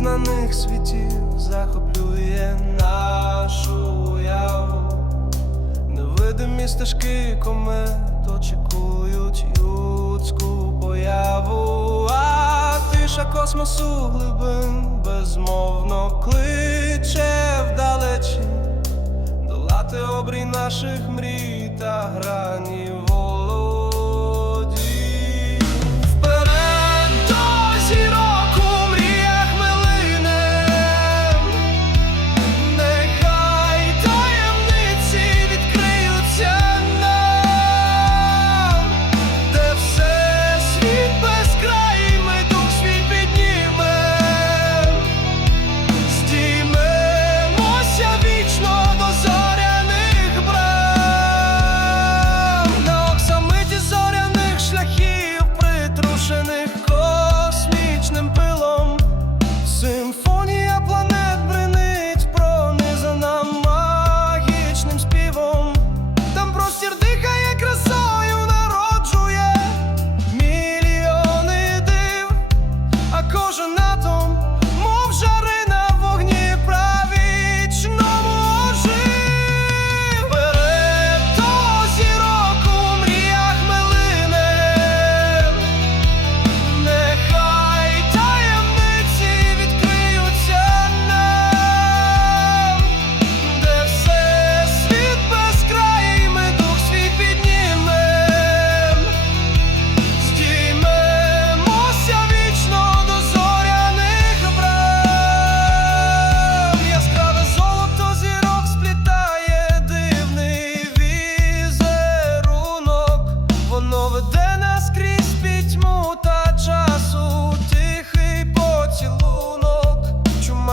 непізнаних світів захоплює нашу уяву. Невидимі стежки комет очікують людську появу, а тиша космосу глибин безмовно кличе вдалечі, долати обрій наших мрій та грані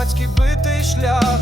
козацький битий шлях.